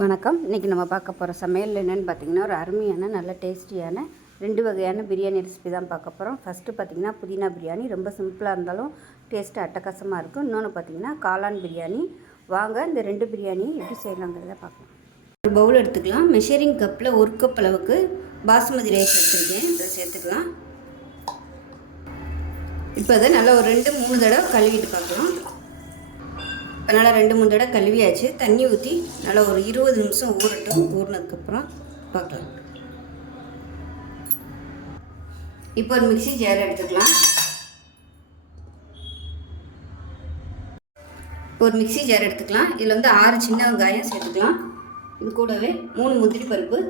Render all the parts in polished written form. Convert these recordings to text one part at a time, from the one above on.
வணக்கம். இன்றைக்கி நம்ம பார்க்க போகிற சமையல் என்னென்னு பார்த்திங்கன்னா, ஒரு அருமையான நல்ல டேஸ்டியான 2 வகையான பிரியாணி ரெசிபி தான் பார்க்க போகிறோம். ஃபஸ்ட்டு பார்த்திங்கன்னா புதினா பிரியாணி, ரொம்ப சிம்பிளாக இருந்தாலும் டேஸ்ட்டு அட்டகாசமாக இருக்கும். இன்னொன்று பார்த்திங்கன்னா காளான் பிரியாணி. வாங்க இந்த 2 பிரியாணி எப்படி செய்யலாங்கிறத பார்க்கலாம். ஒரு பவுல் எடுத்துக்கலாம். மெஷரிங் கப்பில் 1 கப் அளவுக்கு பாசுமதி ரைஸ் எடுத்துருக்கேன். இதை சேர்த்துக்கலாம். இப்போ அதை நல்லா ஒரு 2-3 தடவை கழுவிட்டு பார்க்கலாம். அதனால் 2-3 தடவை கழுவியாச்சு. தண்ணி ஊற்றி நல்லா ஒரு 20 நிமிஷம் ஊறட்டும். ஊறினதுக்கப்புறம் பார்க்கலாம். இப்போ ஒரு மிக்ஸி ஜார் எடுத்துக்கலாம். இதில் வந்து 6 சின்ன வெங்காயம் சேர்த்துக்கலாம். இது கூடவே 3 முந்திரி பருப்பு,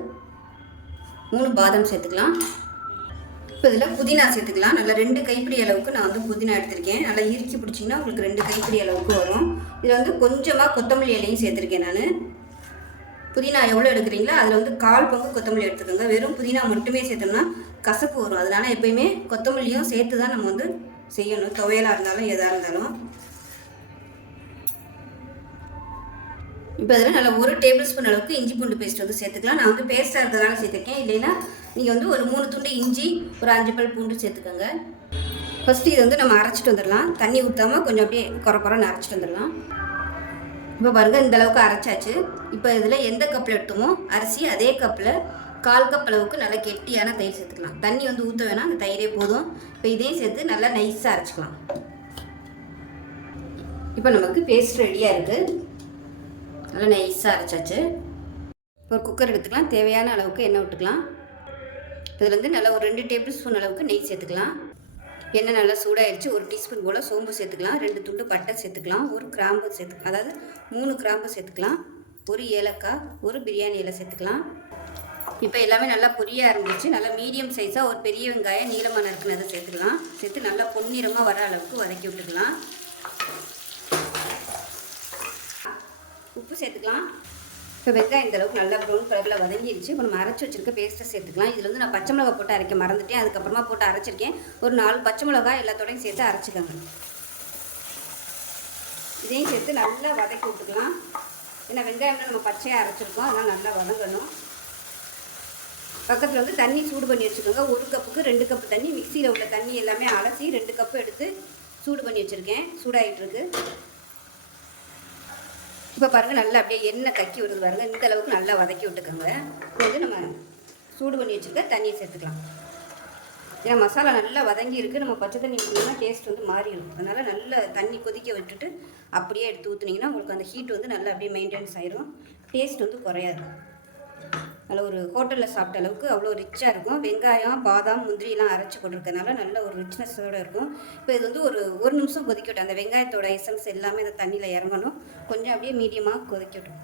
3 பாதாம் சேர்த்துக்கலாம். இப்போ இதில் புதினா சேர்த்துக்கலாம். நல்லா 2 கைப்பிடி அளவுக்கு நான் வந்து புதினா எடுத்திருக்கேன். நல்லா இறுக்கி பிடிச்சிங்கன்னா உங்களுக்கு 2 கைப்பிடி அளவுக்கு வரும். இதில் வந்து கொஞ்சமாக கொத்தமல்லி இலையும் சேர்த்துருக்கேன். நான் புதினா எவ்வளோ எடுக்கிறீங்களோ அதில் வந்து 1/4 பங்கு கொத்தமல்லி எடுத்துக்கோங்க. வெறும் புதினா மட்டுமே சேர்த்தோம்னா கசப்பு வரும். அதனால் எப்போயுமே கொத்தமல்லியும் சேர்த்து தான் நம்ம வந்து செய்யணும், துவையலாக இருந்தாலும் எதாக இருந்தாலும். இப்போ அதில் நல்லா 1 டேபிள் ஸ்பூன் அளவுக்கு இஞ்சி பூண்டு பேஸ்ட் வந்து சேர்த்துக்கலாம். நான் வந்து பேஸ்ட்டாக இருக்கிறதுனால சேர்த்துருக்கேன். இல்லைன்னா நீங்கள் வந்து ஒரு 3 துண்டு இஞ்சி, ஒரு 5 பல் பூண்டு சேர்த்துக்கோங்க. ஃபஸ்ட்டு இதை வந்து நம்ம அரைச்சிட்டு வந்துடலாம். தண்ணி ஊற்றாமல் கொஞ்சம் அப்படியே குறைன்னு அரைச்சிட்டு வந்துடலாம். இப்போ பாருங்கள், இந்த அளவுக்கு அரைச்சாச்சு. இப்போ இதில் எந்த கப்பில் எடுத்தோமோ அரிசி அதே கப்பில் 1/4 கப் அளவுக்கு நல்லா கெட்டியான தயிர் சேர்த்துக்கலாம். தண்ணி வந்து ஊற்ற வேணாம், அந்த தயிரே போதும். இப்போ இதையும் சேர்த்து நல்லா நைஸாக அரைச்சிக்கலாம். இப்போ நமக்கு பேஸ்ட் ரெடியாக இருக்குது. நல்லா நைஸாக அரைச்சாச்சு. இப்போ ஒரு குக்கர் எடுத்துக்கலாம். தேவையான அளவுக்கு எண்ணெய் விட்டுக்கலாம். இதில் வந்து நல்லா ஒரு 2 டேபிள் ஸ்பூன் அளவுக்கு நெய் சேர்த்துக்கலாம். எண்ணெய் நல்லா சூடாகிடுச்சு. 1 டீஸ்பூன் போல் சோம்பு சேர்த்துக்கலாம். 2 துண்டு பட்டை சேர்த்துக்கலாம். 1 கிராம்பு சேர்த்துக்கலாம். அதாவது 3 கிராம்பு சேர்த்துக்கலாம். 1 ஏலக்காய், 1 பிரியாணி இலை சேர்த்துக்கலாம். இப்போ எல்லாமே நல்லா பொரிய ஆரம்பிச்சு. நல்லா மீடியம் சைஸாக ஒரு பெரிய வெங்காயம் நீளமாக நறுக்குனதை சேர்த்துக்கலாம். சேர்த்து நல்லா பொன்னிறமாக வர அளவுக்கு வதக்கி விட்டுக்கலாம். உப்பு சேர்த்துக்கலாம். இப்போ வெங்காயம் இந்த அளவுக்கு நல்லா ப்ரௌன் கலரில் வதங்கிடுச்சு. இப்போ நம்ம அரைச்சி வச்சுருக்க பேஸ்ட்டை சேர்த்துக்கலாம். இதில் வந்து நான் பச்சை மிளகா போட்டு அரைக்க மறந்துட்டேன். அதுக்கப்புறமா போட்டு அரைச்சிருக்கேன். ஒரு 4 பச்சை மிளகாய் எல்லாத்தோடையும் சேர்த்து அரைச்சிக்கோங்க. இதையும் சேர்த்து நல்லா வதக்கி விட்டுக்கலாம். ஏன்னா வெங்காயம்னா நம்ம பச்சையாக அரைச்சிருக்கோம், அதனால் நல்லா வதங்கணும். பக்கத்தில் வந்து தண்ணி சூடு பண்ணி வச்சுக்கோங்க. 1 கப்புக்கு 2 கப்பு தண்ணி. மிக்சியில் உள்ள தண்ணி எல்லாமே அலசி 2 கப்பு எடுத்து சூடு பண்ணி வச்சுருக்கேன். சூடாகிட்டுருக்கு. இப்போ பாருங்கள், நல்லா அப்படியே எண்ணெய் கக்கி விடுது பாருங்கள். இந்த அளவுக்கு நல்லா வதக்கி விட்டுக்கோங்க. இப்போ வந்து நம்ம சூடு பண்ணி வச்சுருக்க தண்ணியை சேர்த்துக்கலாம். ஏன்னா மசாலா நல்லா வதங்கி இருக்குது. நம்ம பச்சை தண்ணி ஊற்றினோம்னா டேஸ்ட் வந்து மாறி இருக்கும். அதனால் நல்லா தண்ணி கொதிக்க விட்டுட்டு அப்படியே எடுத்து ஊற்றுனீங்கன்னா உங்களுக்கு அந்த ஹீட் வந்து நல்லா அப்படியே மெயின்டைன்ஸ் ஆயிரும். டேஸ்ட் வந்து குறையாது. நல்ல ஒரு ஹோட்டலில் சாப்பிட்ட அளவுக்கு அவ்வளோ ரிச்சாக இருக்கும். வெங்காயம், பாதாம், முந்திரிலாம் அரைச்சி போட்டிருக்கனால நல்ல ஒரு ரிச்னஸோடு இருக்கும். இப்போ இது வந்து ஒரு நிமிஷம் கொதிக்கட்டும். அந்த வெங்காயத்தோட எசன்ஸ் எல்லாமே அந்த தண்ணியில் இறங்கணும். கொஞ்சம் அப்படியே மீடியமாக கொதிக்கட்டும்.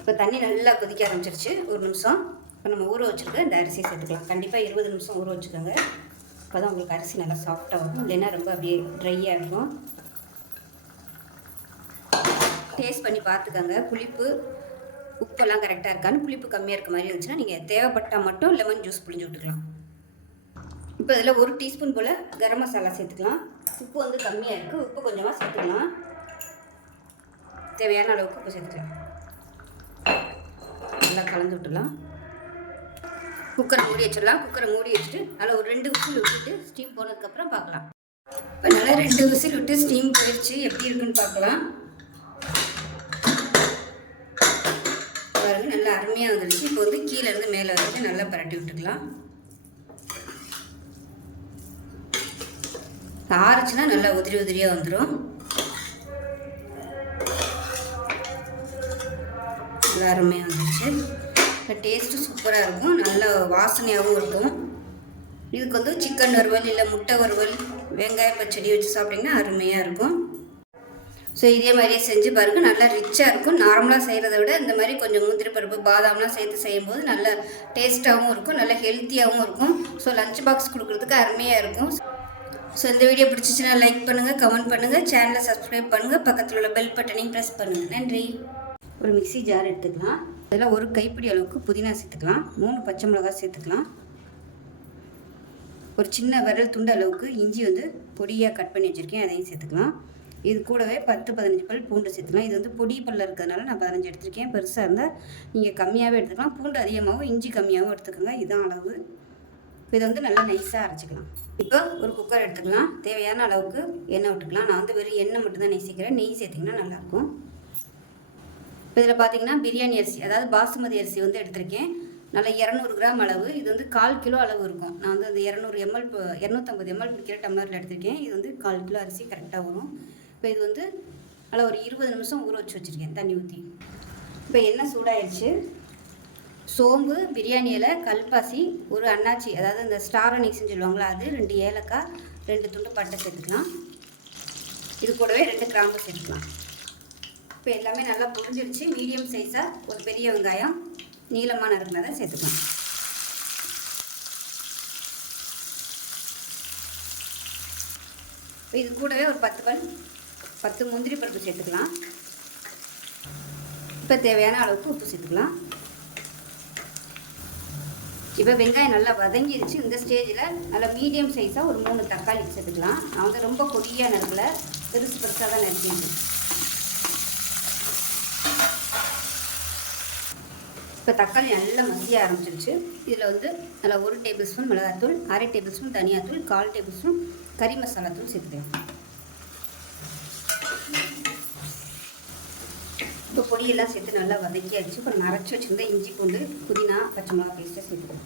இப்போ தண்ணி நல்லா கொதிக்க ஆரம்பிச்சிருச்சு. 1 நிமிஷம். இப்போ நம்ம ஊற வச்சுருக்க இந்த அரிசியை சேர்த்துக்கலாம். கண்டிப்பாக 20 நிமிஷம் ஊற வச்சுக்கோங்க. அப்போ தான் உங்களுக்கு அரிசி நல்லா சாஃப்டாக இருக்கும். இல்லைன்னா ரொம்ப அப்படியே ட்ரையாக இருக்கும். டேஸ்ட் பண்ணி பார்த்துக்கோங்க. புளிப்பு உப்பெல்லாம் கரெக்டாக இருக்கான்னு. புளிப்பு கம்மியாக இருக்க மாதிரி இருந்துச்சுன்னா நீங்கள் தேவைப்பட்டால் மட்டும் லெமன் ஜூஸ் புளிஞ்சு விட்டுக்கலாம். இப்போ இதில் 1 டீஸ்பூன் போல் கரம் மசாலா சேர்த்துக்கலாம். உப்பு வந்து கம்மியாக இருக்குது. உப்பு கொஞ்சமாக சேர்த்துக்கலாம். தேவையான அளவுக்கு உப்பு சேர்த்துக்கலாம். நல்லா கலந்து விட்டுலாம். குக்கரை மூடி வச்சிடலாம். குக்கரை மூடி வச்சுட்டு நல்லா ஒரு 2 விசில் விட்டுட்டு ஸ்டீம் போனதுக்கப்புறம் பார்க்கலாம். இப்போ நல்லா 2 விசில் விட்டு ஸ்டீம் போயிடுச்சு. எப்படி இருக்குன்னு பார்க்கலாம். பாருங்கள், நல்லா அருமையாக வந்துடுச்சு. இப்போ வந்து கீழேருந்து மேலே வரைக்கும் நல்லா பரட்டி விட்டுக்கலாம். ஆறுச்சுன்னா நல்லா உதிரியாக வந்துடும். நல்லா அருமையாக வந்துடுச்சு. இப்போ டேஸ்ட்டு சூப்பராக இருக்கும். நல்ல வாசனையாகவும் இருக்கும். இதுக்கு வந்து சிக்கன் வறுவல் இல்லை முட்டை வறுவல், வெங்காய பச்சடி வச்சு சாப்பிட்டிங்கன்னா அருமையாக இருக்கும். ஸோ இதே மாதிரியே செஞ்சு பாருங்கள். நல்லா ரிச்சாக இருக்கும். நார்மலாக செய்கிறத விட இந்த மாதிரி கொஞ்சம் முந்திரி பருப்பு, பாதாம்லாம் சேர்த்து செய்யும்போது நல்ல டேஸ்ட்டாகவும் இருக்கும், நல்ல ஹெல்த்தியாகவும் இருக்கும். ஸோ லஞ்ச் பாக்ஸ் கொடுக்குறதுக்கு அருமையாக இருக்கும். ஸோ இந்த வீடியோ பிடிச்சிச்சின்னா லைக் பண்ணுங்கள், கமெண்ட் பண்ணுங்கள், சேனலை சப்ஸ்கிரைப் பண்ணுங்கள், பக்கத்தில் உள்ள பெல் பட்டனையும் ப்ரெஸ் பண்ணுங்கள். நன்றி. ஒரு மிக்ஸி ஜார் எடுத்துக்கலாம். அதில் 1 கைப்பிடி அளவுக்கு புதினா சேர்த்துக்கலாம். 3 பச்சை மிளகாய் சேர்த்துக்கலாம். ஒரு சின்ன விரல் துண்டு அளவுக்கு இஞ்சி வந்து பொடியாக கட் பண்ணி வச்சுருக்கேன், அதையும் சேர்த்துக்கலாம். இது கூடவே 10-15 பல் பூண்டு சேர்த்துக்கலாம். இது வந்து பொடி பல்ல இருக்கிறதுனால நான் 15 எடுத்திருக்கேன். பெருசாக இருந்தால் நீங்கள் கம்மியாகவே எடுத்துக்கலாம். பூண்டு அதிகமாகவும் இஞ்சி கம்மியாகவும் எடுத்துக்கோங்க. இதுதான் அளவு. இதை வந்து நல்லா நைஸாக அரைச்சிக்கலாம். இப்போ ஒரு குக்கர் எடுத்துக்கலாம். தேவையான அளவுக்கு எண்ணெய் விட்டுக்கலாம். நான் வந்து வெறும் எண்ணெய் மட்டும்தான் நெய் சேர்க்குறேன். நெய் சேர்த்திங்கன்னா நல்லாயிருக்கும். இப்போ இதில் பார்த்தீங்கன்னா பிரியாணி அரிசி, அதாவது பாசுமதி அரிசி வந்து எடுத்திருக்கேன். நல்லா 200 கிராம் அளவு. இது வந்து 1/4 கிலோ அளவு இருக்கும். நான் வந்து அந்த 200 ml 250 ml பிடிக்கிற டம்ளரில் எடுத்திருக்கேன். இது வந்து 1/4 கிலோ அரிசி கரெக்டாக வரும். இப்போ இது வந்து நல்லா ஒரு 20 நிமிஷம் ஊற வச்சுருக்கேன் தண்ணி ஊற்றி. இப்போ எண்ணெய் சூடாயிடுச்சு. சோம்பு, பிரியாணி இலை, கல்பாசி, ஒரு அன்னாச்சி, அதாவது இந்த ஸ்டார் அனீஸ்ன்னு சொல்லுவாங்களா, அது 2 ஏலக்காய், 2 துண்டு பட்டை சேர்த்துக்கலாம். இது கூடவே 2 கிராம்பு சேர்த்துக்கலாம். இப்போ எல்லாமே நல்லா பொரிஞ்சிருச்சு. மீடியம் சைஸாக ஒரு பெரிய வெங்காயம் நீளமாக நறுக்குனதை சேர்த்துக்கலாம். இப்போ இது கூடவே ஒரு 10 முந்திரி பருப்பு சேர்த்துக்கலாம். இப்போ தேவையான அளவுக்கு உப்பு சேர்த்துக்கலாம். இப்போ வெங்காயம் நல்லா வதங்கிடுச்சு. இந்த ஸ்டேஜில் நல்லா மீடியம் சைஸாக ஒரு 3 தக்காளி சேர்த்துக்கலாம். நான் வந்து ரொம்ப கொடியாக நறுக்கல, பெருசாக தான் நறுக்கிடுச்சு. இப்போ தக்காளி நல்லா மசிய ஆரம்பிச்சிருச்சு. இதில் வந்து நல்லா 1 டேபிள் ஸ்பூன் மிளகாத்தூள், 1/2 டேபிள் ஸ்பூன் தனியாத்தூள், 1/4 டேபிள் ஸ்பூன் கறி மசாலா தூள் சேர்த்துக்கலாம். இப்போ பொடியெல்லாம் சேர்த்து நல்லா வதக்கியாச்சு. இப்போ நரைச்சி வச்சுருந்தா இஞ்சி பூண்டு புதினா பச்சை மிளகா பேஸ்ட்டை சேர்த்துக்கலாம்.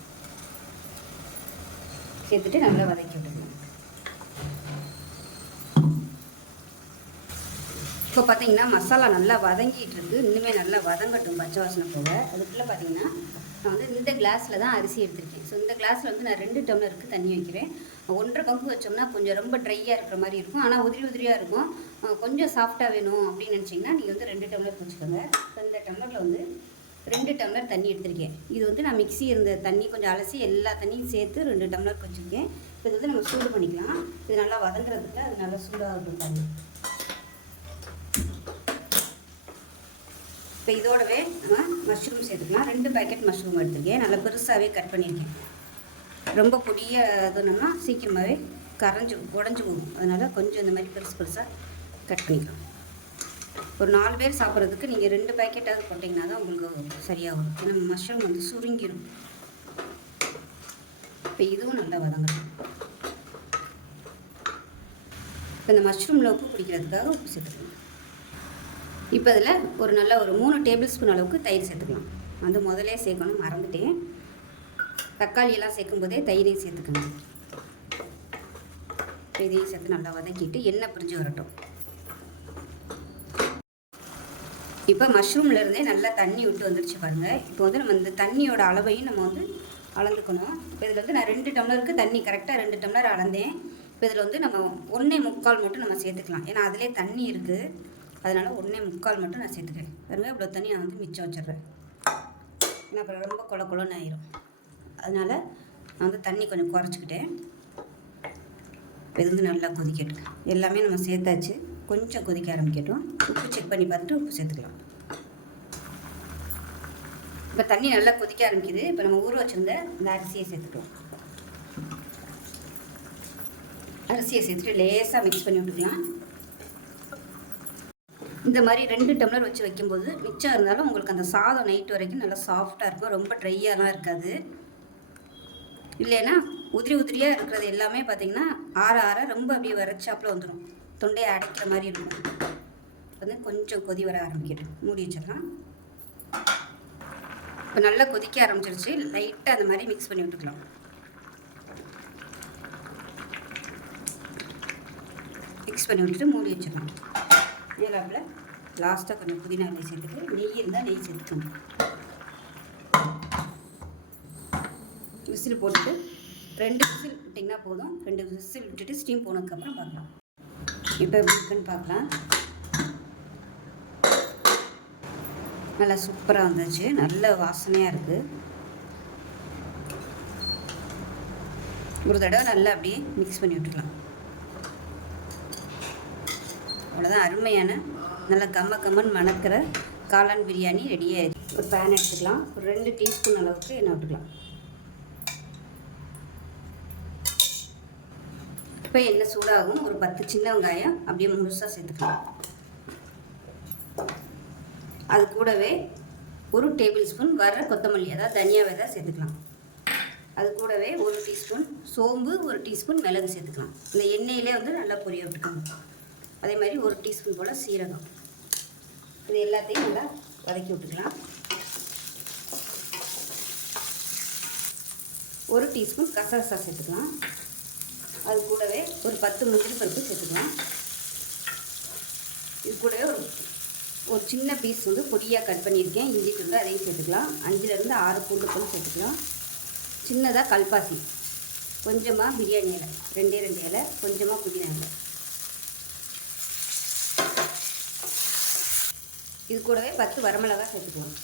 சேர்த்துட்டு நல்லா வதக்கி விட்டுக்கலாம். இப்போ பார்த்தீங்கன்னா மசாலா நல்லா வதங்கிட்டு இருக்கு. இன்னுமே நல்லா வதங்கட்டும், பச்சை வாசனை போக. அதுக்குள்ளே பார்த்தீங்கன்னா நான் வந்து இந்த கிளாஸில் தான் அரிசி எடுத்திருக்கேன். ஸோ இந்த கிளாஸில் வந்து நான் 2 டம்ளருக்கு தண்ணி வைக்கிறேன். 1.5 கப்பு வச்சோம்னா கொஞ்சம் ரொம்ப ட்ரையாக இருக்கிற மாதிரி இருக்கும். ஆனால் உதிரியாக இருக்கும். கொஞ்சம் சாஃப்டாக வேணும் அப்படின்னு நினச்சிங்கன்னா நீங்கள் வந்து 2 டம்ளர் வச்சுக்கோங்க. இப்போ இந்த டம்ளரில் வந்து 2 டம்ளர் தண்ணி எடுத்திருக்கேன். இது வந்து நான் மிக்ஸி இருந்த தண்ணி கொஞ்சம் அலசி எல்லா தண்ணியும் சேர்த்து 2 டம்ளருக்கு வச்சுருக்கேன். இப்போ இது வந்து நம்ம சூடு பண்ணிக்கலாம். இது நல்லா வதங்குறதுக்கு அது நல்லா சூடாகட்டும் தண்ணி. இப்போ இதோடவே நம்ம மஷ்ரூம் சேர்த்துக்கலாம். 2 பேக்கெட் மஷ்ரூம் எடுத்துருக்கேன். நல்லா பெருசாகவே கட் பண்ணியிருக்கேன். ரொம்ப பொடியாக இதுனா சீக்கிரமாகவே உடஞ்சி போகும். அதனால் கொஞ்சம் இந்த மாதிரி பெருசாக கட் பண்ணிக்கலாம். ஒரு 4 பேர் சாப்பிட்றதுக்கு நீங்கள் 2 பேக்கெட்டாவது போட்டிங்கன்னா தான் உங்களுக்கு சரியாக வரும். ஏன்னா மஷ்ரூம் வந்து சுருங்கிடும். இப்போ இதுவும் நல்லா வதங்கணும். இப்போ இந்த மஷ்ரூமில் உப்பு பிடிக்கிறதுக்காக உப்பு சேர்த்துக்கலாம். இப்போ அதில் ஒரு 3 டேபிள் ஸ்பூன் அளவுக்கு தயிர் சேர்த்துக்கலாம். வந்து முதலே சேர்க்கணும், மறந்துட்டேன். தக்காளியெல்லாம் சேர்க்கும் போதே தயிரையும் சேர்த்துக்கணும். இதையும் சேர்த்து நல்லா வதக்கிட்டு எண்ணெய் பிரிஞ்சு வரட்டும். இப்போ மஷ்ரூம்லேருந்தே நல்லா தண்ணி விட்டு வந்துடுச்சு பாருங்கள். இப்போ வந்து நம்ம இந்த தண்ணியோட அளவையும் நம்ம வந்து அளந்துக்கணும். இப்போ இதில் வந்து நான் 2 டம்ளருக்கு தண்ணி கரெக்டாக 2 டம்ளர் அளந்தேன். இப்போ இதில் வந்து நம்ம 1.25 மட்டும் நம்ம சேர்த்துக்கலாம். ஏன்னா அதிலே தண்ணி இருக்குது. அதனால் 1.25 மட்டும் நான் சேர்த்துக்கிறேன். பாருங்கள் இவ்வளோ தண்ணி நான் வந்து மிச்சம் வச்சிடுறேன். ஏன்னா அப்புறம் ரொம்ப கொலன்னு ஆயிரும். அதனால் நான் வந்து தண்ணி கொஞ்சம் குறைச்சிக்கிட்டேன். இது வந்து நல்லா கொதிக்கட்டும். எல்லாமே நம்ம சேர்த்தாச்சு. கொஞ்சம் கொதிக்க ஆரம்பிக்கட்டும். உப்பு செக் பண்ணி பார்த்துட்டு உப்பு சேர்த்துக்கலாம். இப்போ தண்ணி நல்லா கொதிக்க ஆரம்பிக்குது. இப்போ நம்ம ஊற வச்சுருந்த இந்த அரிசியை சேர்த்துக்கலாம். அரிசியை சேர்த்துட்டு லேசாக மிக்ஸ் பண்ணி விட்டுக்கலாம். இந்த மாதிரி 2 டம்ளர் வச்சு வைக்கும்போது மிச்சம் இருந்தாலும் உங்களுக்கு அந்த சாதம் நைட் வரைக்கும் நல்லா சாஃப்டாக இருக்கும். ரொம்ப ட்ரையாலாம் இருக்காது. இல்லைன்னா உதிரியாக இருக்கிறது எல்லாமே பார்த்திங்கன்னா ஆற ரொம்ப அப்படியே வரைச்சாப்பில் வந்துடும். தொண்டையை அடைக்கிற மாதிரி இருக்கும். வந்து கொஞ்சம் கொதி வர ஆரம்பிக்கட்டும். மூடி வச்சிடலாம். இப்போ நல்லா கொதிக்க ஆரம்பிச்சிருச்சு. லைட்டாக அந்த மாதிரி மிக்ஸ் பண்ணி விட்டுக்கலாம். மிக்ஸ் பண்ணி விட்டுட்டு மூடி வச்சிடலாம். மேலாப்பில் லாஸ்ட்டாக கொஞ்சம் புதினா இலை சேர்த்துட்டு நெய் இருந்தால் நெய் சேர்த்துக்கணும். விசில் போட்டுட்டு 2 விசில் விட்டிங்கன்னா போதும். 2 விசில் விட்டுட்டு ஸ்டீம் போனதுக்கப்புறம் பார்க்கலாம். இப்போ எப்படி இருக்குன்னு பார்க்கலாம். நல்லா சூப்பராக வந்துச்சு. நல்ல வாசனையாக இருக்குது. ஒரு தடவை நல்லா அப்படியே மிக்ஸ் பண்ணி விட்டுக்கலாம். அவ்வளோதான். அருமையான நல்லா கம்மன் மணக்கிற காளான் பிரியாணி ரெடியாக. ஒரு பேன் எடுத்துக்கலாம். ஒரு 2 டீஸ்பூன் அளவுக்கு எண்ணெய் விட்டுக்கலாம். இப்போ எண்ணெய் சூடாகும். ஒரு 10 சின்ன வெங்காயம் அப்படியே முழுசாக சேர்த்துக்கலாம். அது கூடவே 1 டேபிள் ஸ்பூன் வர கொத்தமல்லி, அதாவது தனியா விதை சேர்த்துக்கலாம். அது கூடவே 1 டீஸ்பூன் சோம்பு, 1 டீஸ்பூன் மிளகு சேர்த்துக்கலாம். இந்த எண்ணெயிலே வந்து நல்லா பொரிய விட்டுக்கணும். அதே மாதிரி 1 டீஸ்பூன் போல் சீரகம். இது எல்லாத்தையும் நல்லா வதக்கி விட்டுக்கலாம். 1 டீஸ்பூன் கசகசா சேர்த்துக்கலாம். அது கூடவே ஒரு 10 முந்திரி பருப்பு சேர்த்துக்கலாம். இது கூடவே ஒரு சின்ன பீஸ் வந்து பொடியாக கட் பண்ணியிருக்கேன் இஞ்சி துண்டு, அதையும் சேர்த்துக்கலாம். 5லேருந்து 6 பூண்டு பல் சேர்த்துக்கலாம். சின்னதாக கல்பாசி, கொஞ்சமாக பிரியாணி இலை, 2 இலை, கொஞ்சமாக புதினா இலை. இது கூடவே 10 வரமிளகாய் சேர்த்துக்கலாம்.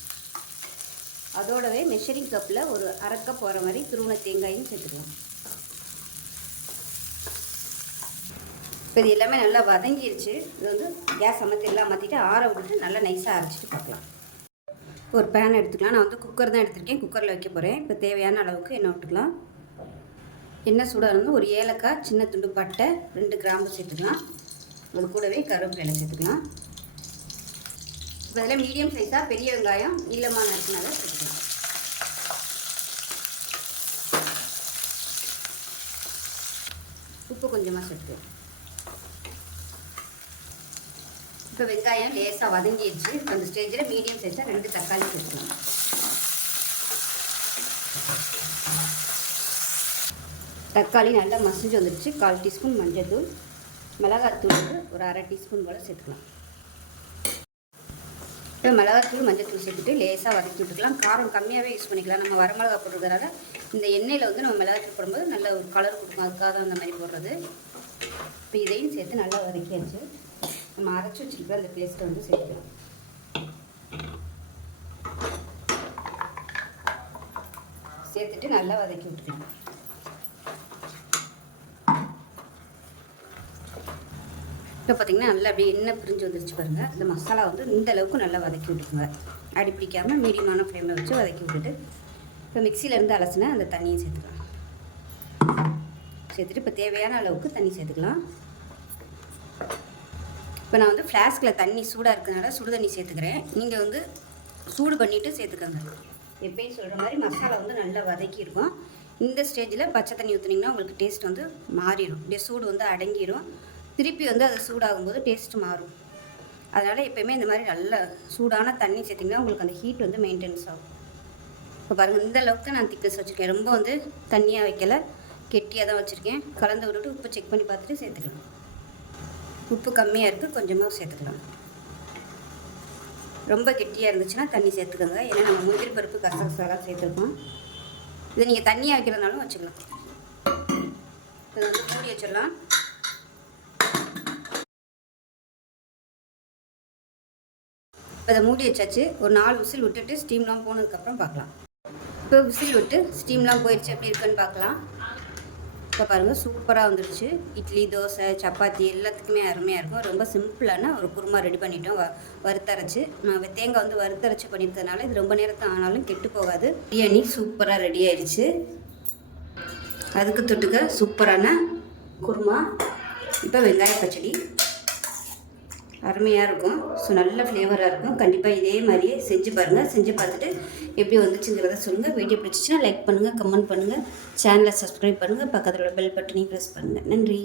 அதோடவே மெஷரிங் கப்பில் ஒரு 1/2 கப் வர மாதிரி துருவன தேங்காயும் சேர்த்துக்கலாம். இப்போ இது எல்லாமே நல்லா வதங்கிடுச்சு. இது வந்து கேஸ் எல்லாம் மாற்றிட்டு ஆற விட்டுட்டு நல்லா நைஸாக அரைச்சிட்டு பார்க்கலாம். ஒரு பேன் எடுத்துக்கலாம். நான் வந்து குக்கர் தான் எடுத்திருக்கேன். குக்கரில் வைக்க போகிறேன். இப்போ தேவையான அளவுக்கு எண்ணெய் விட்டுக்கலாம். எண்ணெய் சூடாக இருந்தால் ஒரு ஏலக்காய், சின்ன துண்டு பட்டை, 2 கிராம்பு சேர்த்துக்கலாம். அது கூடவே கருவேப்பிலை சேர்த்துக்கலாம். இப்போ இதில் மீடியம் சைஸாக பெரிய வெங்காயம் நீளமாக நறுக்கினதை சேர்த்துக்கலாம். உப்பு கொஞ்சமாக சேர்த்துக்கலாம். இப்போ வெங்காயம் லேசாக வதங்கிடுச்சு. அந்த ஸ்டேஜில் மீடியம் சைஸாக 2 தக்காளி சேர்த்துக்கலாம். தக்காளி நல்லா மசிஞ்சு வந்துடுச்சு. 1/4 டீஸ்பூன் மஞ்சள் தூள், மிளகாத்தூள் ஒரு 1/2 டீஸ்பூன் போல் சேர்த்துக்கலாம். இப்போ மிளகாத்தூள் மஞ்சள் தூள் சேர்த்துட்டு லேசாக வதக்கி விட்டுக்கலாம். காரம் கம்மியாகவே யூஸ் பண்ணிக்கலாம். நம்ம வரமிளகா போடுறதுனால இந்த எண்ணெயில் வந்து நம்ம மிளகாத்தூள் போடும்போது நல்ல ஒரு கலர் கொடுக்கும். அதுக்காக தான் அந்த மாதிரி போடுறது. இப்போ இதையும் சேர்த்து நல்லா வதக்கியாச்சு. நம்ம அரைச்சி வச்சுருக்கிற அந்த பேஸ்ட்டை வந்து சேர்த்துக்கலாம். சேர்த்துட்டு நல்லா வதக்கி விட்டுக்கலாம். இப்போ பார்த்திங்கன்னா நல்லா அப்படியே எண்ணெய் பிரிஞ்சு வந்துருச்சு பாருங்கள். இந்த மசாலா வந்து இந்த அளவுக்கு நல்லா வதக்கி விட்டுக்குங்க. அடி பிடிக்காமல் மீடியமான ஃப்ளேமில் வச்சு வதக்கி விட்டுட்டு இப்போ மிக்சியிலேருந்து அலசினா அந்த தண்ணியை சேர்த்துக்கலாம். சேர்த்துட்டு இப்போ தேவையான அளவுக்கு தண்ணி சேர்த்துக்கலாம். இப்போ நான் வந்து ஃப்ளாஸ்கில் தண்ணி சூடாக இருக்கிறதுனால சுடு தண்ணி சேர்த்துக்கிறேன். நீங்கள் வந்து சூடு பண்ணிவிட்டு சேர்த்துக்கோங்க. எப்பயும் சொல்கிற மாதிரி மசாலா வந்து நல்லா வதக்கியிருக்கும். இந்த ஸ்டேஜில் பச்சை தண்ணி ஊற்றுனீங்கன்னா உங்களுக்கு டேஸ்ட் வந்து மாறிடும். அப்படியே சூடு வந்து அடங்கிடும். திருப்பி வந்து அது சூடாகும்போது டேஸ்ட்டு மாறும். அதனால் எப்போயுமே இந்த மாதிரி நல்ல சூடான தண்ணி சேர்த்திங்கன்னா உங்களுக்கு அந்த ஹீட் வந்து மெயின்டெனன்ஸ் ஆகும். இப்போ பாருங்கள், இந்த அளவுக்கு நான் திக்னஸ் வச்சுருக்கேன். ரொம்ப வந்து தண்ணியாக வைக்கலை, கெட்டியாக தான் வச்சுருக்கேன். கலந்து விட்டுட்டு உப்பு செக் பண்ணி பார்த்துட்டு சேர்த்துக்கலாம். உப்பு கம்மியாக இருக்குது, கொஞ்சமாக சேர்த்துக்கலாம். ரொம்ப கெட்டியாக இருந்துச்சுன்னா தண்ணி சேர்த்துக்கோங்க. ஏன்னா நம்ம முந்திரி பருப்பு கசகசாலாம் சேர்த்துருக்கோம். இதை நீங்கள் தண்ணியாக வைக்கிறதுனாலும் வச்சுக்கலாம். இதை வந்து மூடி வச்சிடலாம். இப்போ அதை மூடி வச்சாச்சு. ஒரு 4 விசில் விட்டுட்டு ஸ்டீம்லாம் போனதுக்கப்புறம் பார்க்கலாம். இப்போ விசில் விட்டு ஸ்டீம்லாம் போயிடுச்சு, எப்படி இருக்குன்னு பார்க்கலாம். இப்போ பாருங்கள், சூப்பராக வந்துடுச்சு. இட்லி, தோசை, சப்பாத்தி எல்லாத்துக்குமே அருமையாக இருக்கும். ரொம்ப சிம்பிளான ஒரு குருமா ரெடி பண்ணிட்டோம். வறுத்தரைச்சி நான் தேங்காய் வந்து வறுத்தரைச்சி பண்ணியிருக்கிறதுனால இது ரொம்ப நேரத்தை ஆனாலும் கெட்டு போகாது. பிரியாணி சூப்பராக ரெடி ஆயிடுச்சு. அதுக்கு தொட்டுக்க சூப்பரான குருமா. இப்போ வெங்காய பச்சடி அருமையாக இருக்கும். ஸோ நல்ல ஃப்ளேவராக இருக்கும். கண்டிப்பாக இதே மாதிரியே செஞ்சு பாருங்கள். செஞ்சு பார்த்துட்டு எப்படி வந்துச்சுங்கிறத சொல்லுங்கள். வீடியோ பிடிச்சிச்சின்னா லைக் பண்ணுங்கள், கமெண்ட் பண்ணுங்கள், சேனலை சப்ஸ்கிரைப் பண்ணுங்கள், பக்கத்தில் உள்ள பெல் பட்டனையும் ப்ரெஸ் பண்ணுங்கள். நன்றி.